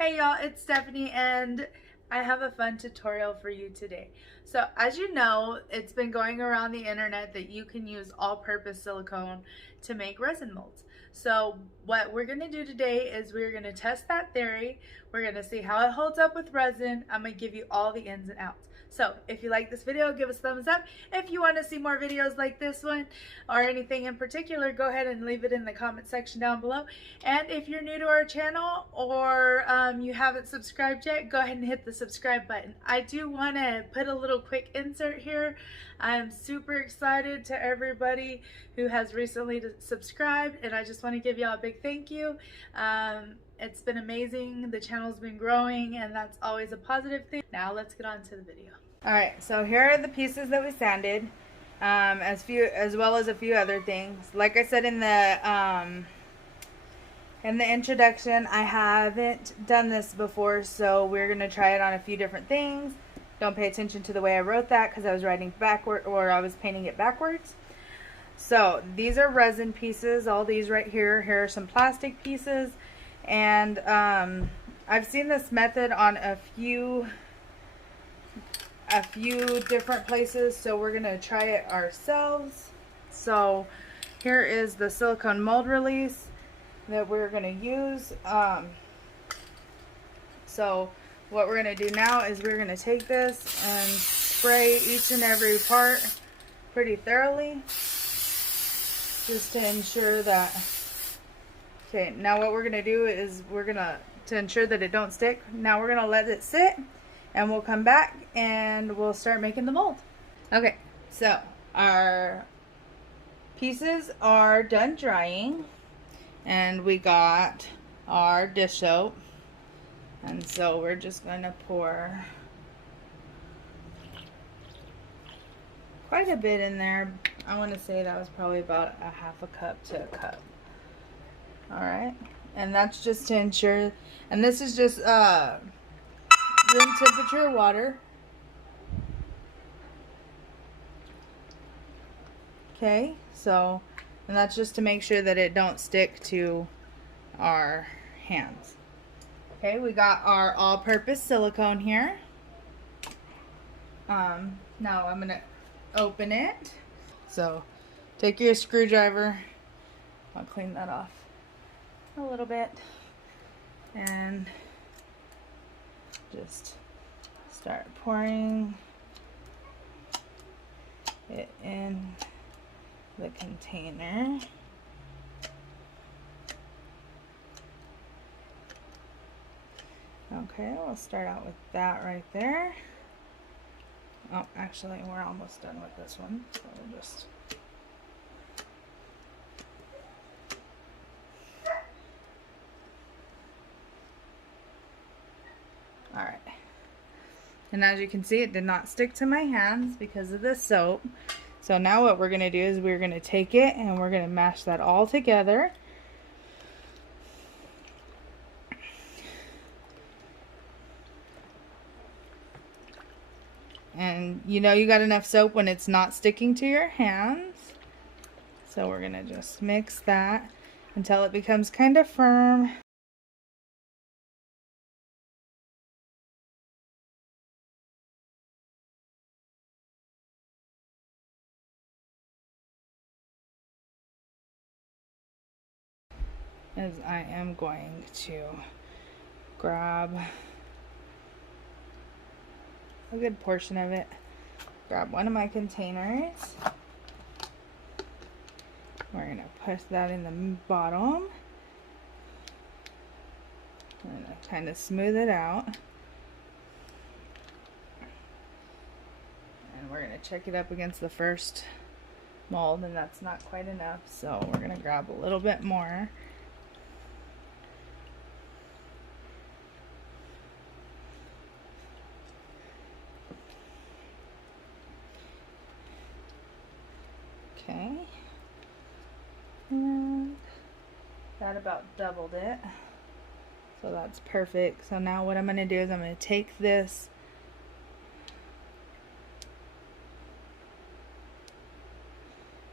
Hey y'all, it's Stephanie and I have a fun tutorial for you today. So as you know, it's been going around the internet that you can use all-purpose silicone to make resin molds. So what we're going to do today is we're going to test that theory. We're going to see how it holds up with resin. I'm going to give you all the ins and outs. So if you like this video, give us a thumbs up. If you want to see more videos like this one or anything in particular, go ahead and leave it in the comment section down below. And if you're new to our channel or you haven't subscribed yet, go ahead and hit the subscribe button. I do want to put a little quick insert here. I'm super excited to everybody who has recently subscribed, and I just want to give y'all a big thank you. It's been amazing. The channel's been growing, and that's always a positive thing. Now let's get on to the video. Alright, so here are the pieces that we sanded, as well as a few other things. Like I said in the introduction, I haven't done this before, so we're going to try it on a few different things. Don't pay attention to the way I wrote that because I was writing backward, or I was painting it backwards. So these are resin pieces, all these right here. Here are some plastic pieces, and I've seen this method on a few different places, so we're going to try it ourselves. So here is the silicone mold release that we're going to use. So what we're going to do now is we're going to take this and spray each and every part pretty thoroughly, just to ensure that. Okay, now what we're going to do is to ensure that it don't stick, now we're going to let it sit, and we'll come back and we'll start making the mold. Okay, so our pieces are done drying, and we got our dish soap, and so we're just going to pour quite a bit in there. I want to say that was probably about a half a cup to a cup. Alright, and that's just to ensure, and this is just room temperature water. Okay, so, and that's just to make sure that it don't stick to our hands. Okay, we got our all-purpose silicone here. Now I'm gonna open it. So take your screwdriver, I'll clean that off a little bit, and just start pouring it in the container. Okay, we'll start out with that right there. Oh, actually, we're almost done with this one, so we'll just... Alright. And as you can see, it did not stick to my hands because of the soap. So now what we're going to do is we're going to take it and we're going to mash that all together. And you know you got enough soap when it's not sticking to your hands. So we're going to just mix that until it becomes kind of firm. As I am going to grab a good portion of it, grab one of my containers. We're going to push that in the bottom. I'm going to kind of smooth it out. And we're going to check it up against the first mold, and that's not quite enough, so we're going to grab a little bit more. Okay, and that about doubled it, so that's perfect. So now what I'm going to do is I'm going to take this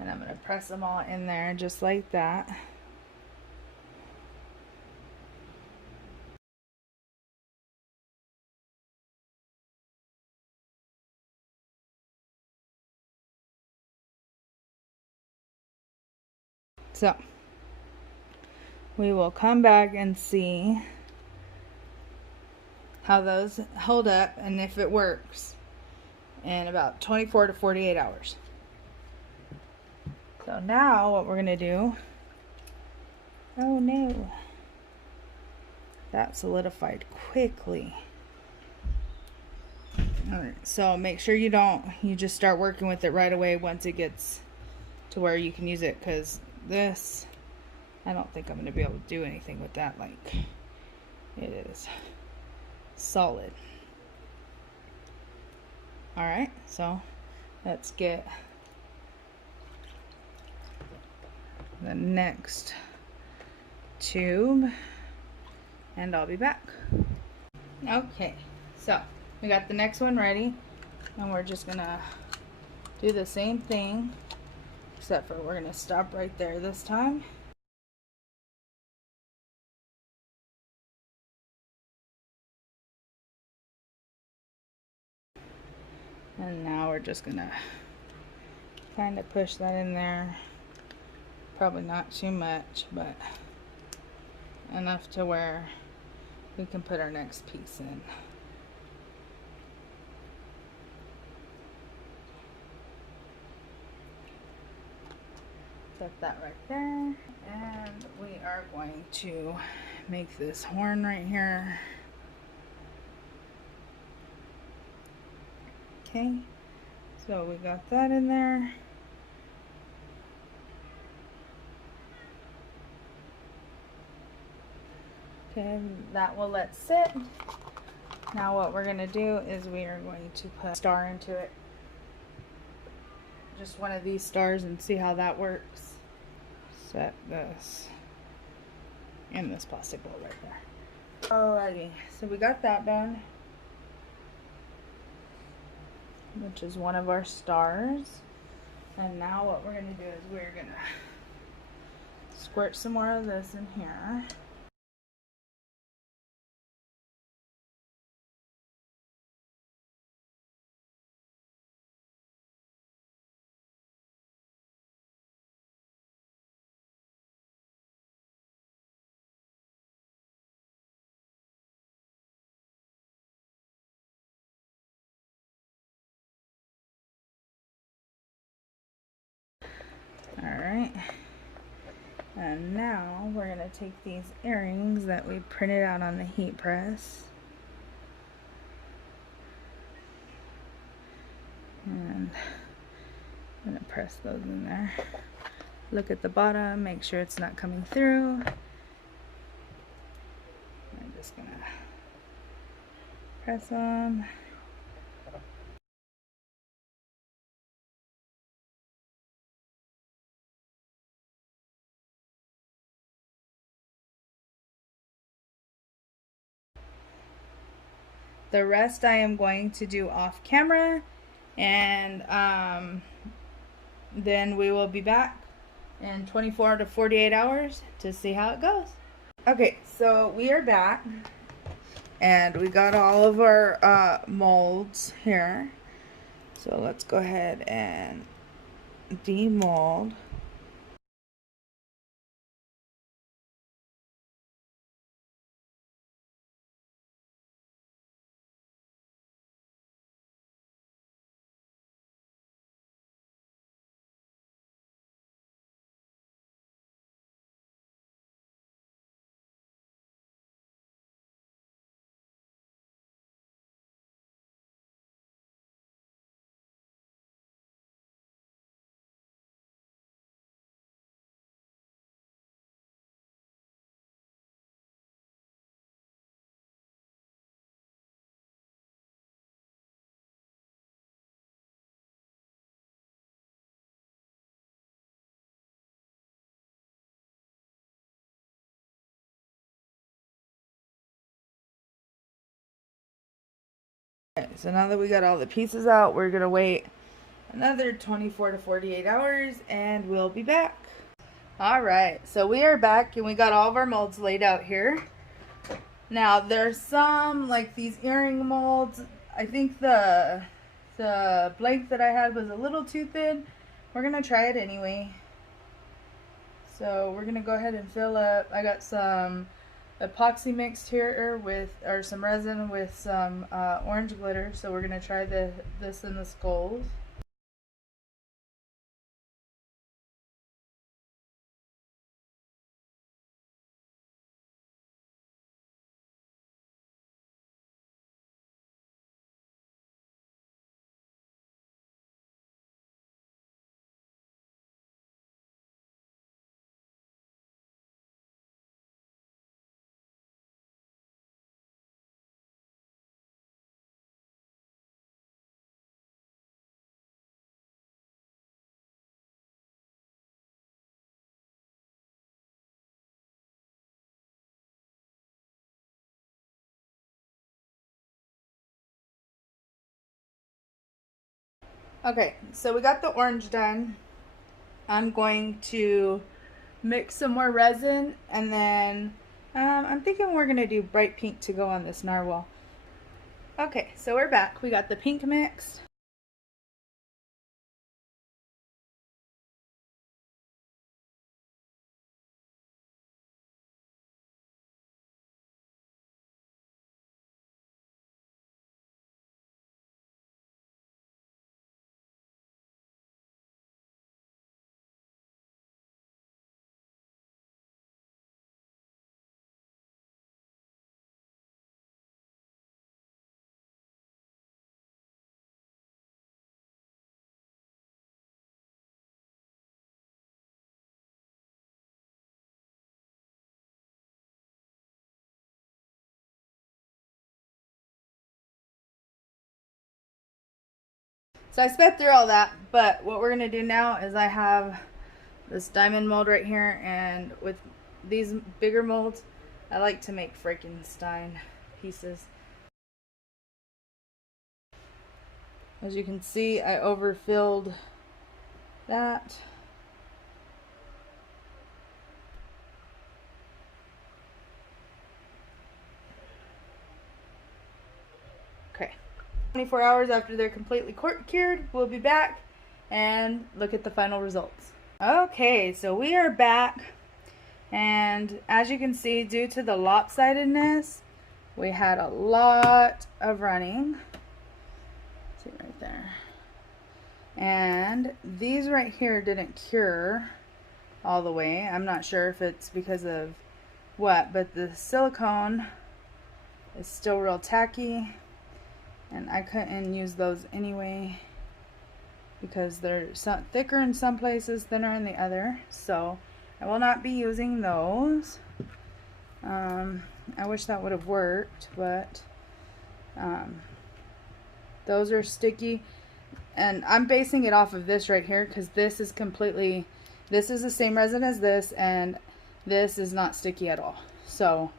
and I'm going to press them all in there just like that. So we will come back and see how those hold up and if it works in about 24 to 48 hours. So now what we're gonna do, oh no, that solidified quickly. Alright, so make sure you just start working with it right away once it gets to where you can use it, because this, I don't think I'm gonna be able to do anything with that. Like, it is solid. Alright, so let's get the next tube and I'll be back. Okay, so we got the next one ready and we're just gonna do the same thing, except for we're gonna stop right there this time. And now we're just gonna kind of push that in there. Probably not too much, but enough to where we can put our next piece in. Set that right there. And we are going to make this horn right here. Okay, so we got that in there. Okay, that will let sit. Now what we're gonna do is we are going to put a star into it. Just one of these stars and see how that works. Set this in this plastic bowl right there. Alrighty, so we got that done, which is one of our stars. And now what we're gonna do is we're gonna squirt some more of this in here. Alright, and now we're going to take these earrings that we printed out on the heat press and I'm going to press those in there. Look at the bottom, make sure it's not coming through. I'm just going to press them. The rest I am going to do off camera, and then we will be back in 24 to 48 hours to see how it goes. Okay, so we are back and we got all of our molds here. So let's go ahead and demold. So now that we got all the pieces out, we're gonna wait another 24 to 48 hours and we'll be back. Alright, so we are back and we got all of our molds laid out here. Now there's some, like these earring molds, I think the blank that I had was a little too thin. We're gonna try it anyway. So we're gonna go ahead and fill up. I got some epoxy mixed here with, or some resin with some orange glitter. So we're gonna try this in the skulls. Okay, so we got the orange done. I'm going to mix some more resin, and then I'm thinking we're gonna do bright pink to go on this narwhal. Okay, so we're back. We got the pink mixed. So I sped through all that, but what we're gonna do now is I have this diamond mold right here, and with these bigger molds, I like to make Frankenstein pieces. As you can see, I overfilled that. Okay. 24 hours after they're completely cured, we'll be back and look at the final results. Okay, so we are back, and as you can see, due to the lopsidedness, we had a lot of running. See right there. And these right here didn't cure all the way. I'm not sure if it's because of what, but the silicone is still real tacky, and I couldn't use those anyway because they're thicker in some places, thinner in the other. So I will not be using those. I wish that would have worked, but those are sticky, and I'm basing it off of this right here because this is completely, this is the same resin as this, and this is not sticky at all. So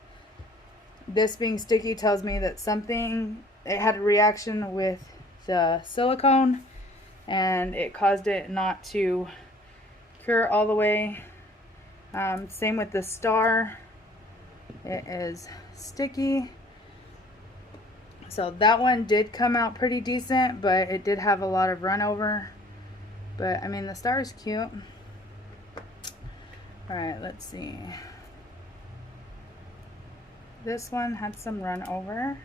this being sticky tells me that something, it had a reaction with the silicone and it caused it not to cure all the way. Same with the star, it is sticky. So that one did come out pretty decent, but it did have a lot of run over. But I mean, the star is cute. Alright, let's see. This one had some run over,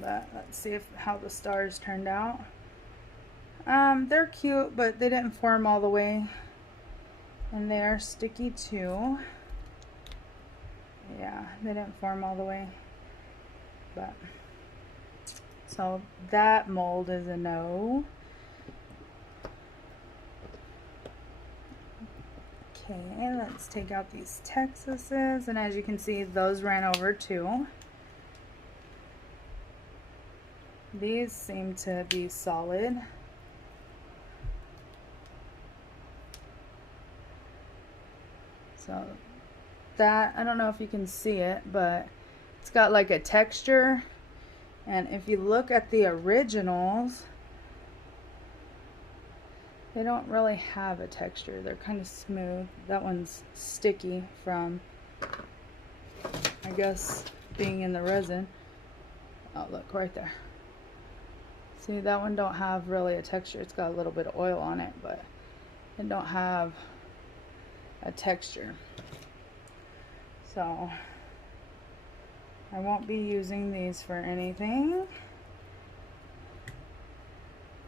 but let's see how the stars turned out. They're cute, but they didn't form all the way, and they are sticky too. Yeah, they didn't form all the way, but so that mold is a no. Okay, let's take out these Texases, and as you can see, those ran over too. These seem to be solid. So that, I don't know if you can see it, but it's got like a texture, and if you look at the originals, they don't really have a texture. They're kind of smooth. That one's sticky from, I guess, being in the resin. Oh, look right there. See, that one don't have really a texture. It's got a little bit of oil on it, but it don't have a texture. So I won't be using these for anything.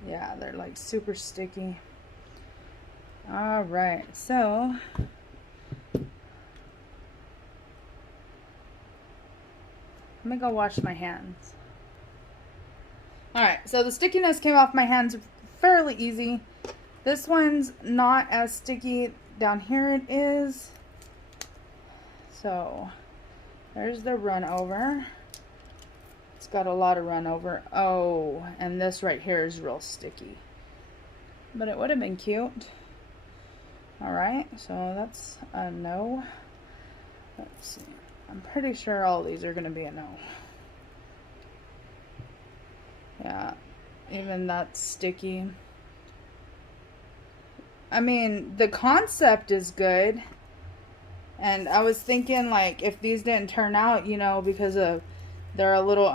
Yeah, they're like super sticky. All right, so let me go wash my hands. All right, so the stickiness came off my hands fairly easy. This one's not as sticky. Down here it is. So there's the run over. It's got a lot of run over. Oh, and this right here is real sticky. But it would have been cute. All right, so that's a no. Let's see. I'm pretty sure all these are going to be a no. Yeah, even that's sticky. I mean, the concept is good. And I was thinking, like, if these didn't turn out, you know, because of they're a little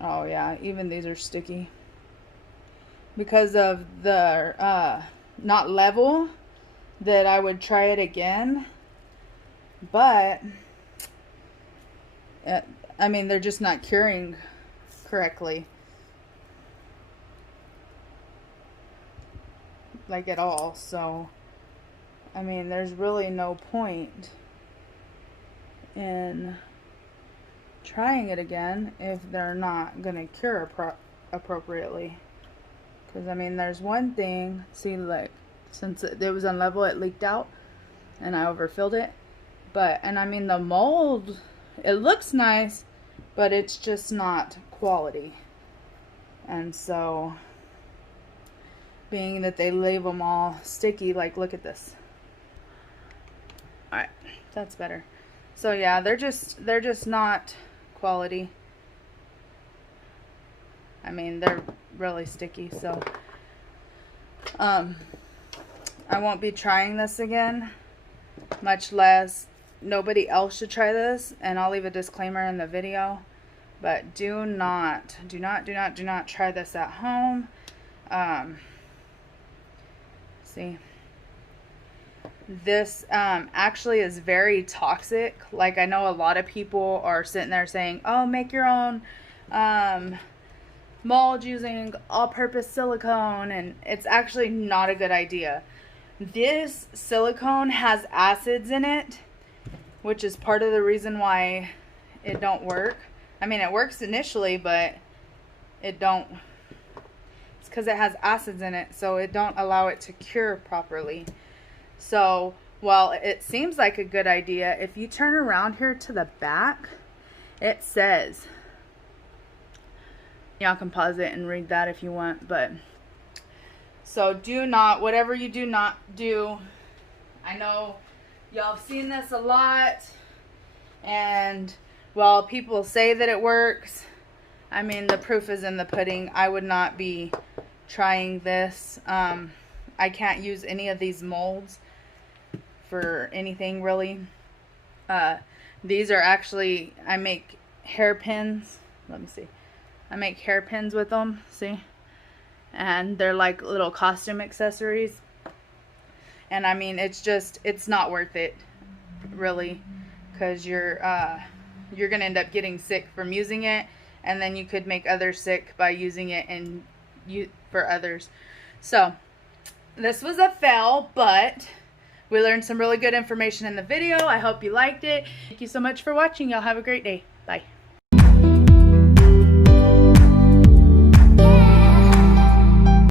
oh yeah, even these are sticky. Because of the not level, that I would try it again. But I mean, they're just not curing correctly, like at all. So I mean, there's really no point in trying it again if they're not gonna cure appropriately. Because I mean, there's one thing, see, like, since it was unlevel, it leaked out and I overfilled it. But, and I mean, the mold, it looks nice, but it's just not quality. And so, being that they leave them all sticky, like, look at this. Alright, that's better. So yeah, they're just not quality. I mean, they're really sticky, so I won't be trying this again, much less nobody else should try this, and I'll leave a disclaimer in the video. But do not try this at home. See, this actually is very toxic. Like, I know a lot of people are sitting there saying, oh, make your own mold using all-purpose silicone, and it's actually not a good idea. This silicone has acids in it, which is part of the reason why it don't work. I mean, it works initially, but it don't. It's because it has acids in it, so it don't allow it to cure properly. So while it seems like a good idea, if you turn around here to the back, it says, y'all can pause it and read that if you want, but so do not, whatever you do not do, I know y'all have seen this a lot, and while people say that it works, I mean, the proof is in the pudding. I would not be trying this. I can't use any of these molds for anything really. These are actually, I make hairpins. Let me see. I make hairpins with them, see? And they're like little costume accessories. And I mean, it's not worth it, really, because you're gonna end up getting sick from using it, and then you could make others sick by using it and for others. So this was a fail, but we learned some really good information in the video. I hope you liked it. Thank you so much for watching. Y'all have a great day. Bye.